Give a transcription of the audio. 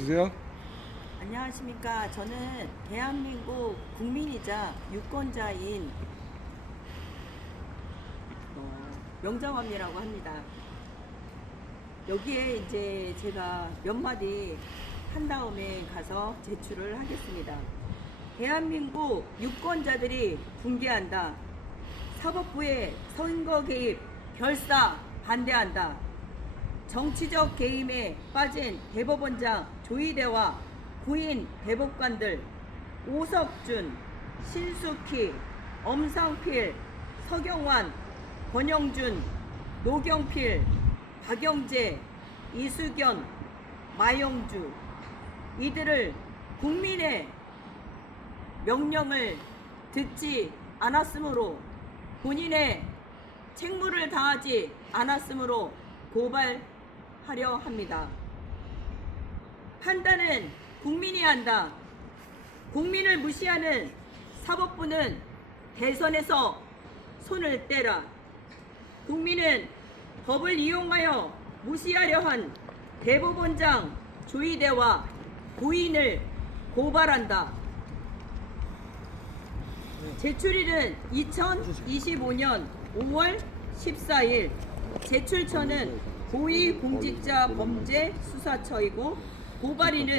주세요. 안녕하십니까. 저는 대한민국 국민이자 유권자인 어, 명장엄이라고 합니다. 여기에 이제 제가 몇 마디 한 다음에 가서 제출을 하겠습니다. 대한민국 유권자들이 붕괴한다. 사법부의 선거 개입 결사 반대한다. 정치적 개임에 빠진 대법원장 조희대와 구인 대법관들 오석준, 신숙희, 엄상필, 서경환, 권영준, 노경필, 박영재, 이수견, 마영주. 이들을 국민의 명령을 듣지 않았으므로 본인의 책무를 다하지 않았으므로 고발 하려 합니다. 판단은 국민이 한다. 국민을 무시하는 사법부는 대선에서 손을 떼라. 국민은 법을 이용하여 무시하려 한 대법원장 조희대와 고인을 고발한다. 제출일은 2025년 5월 14일. 제출처는 고위공직자 범죄 수사처이고 고발인은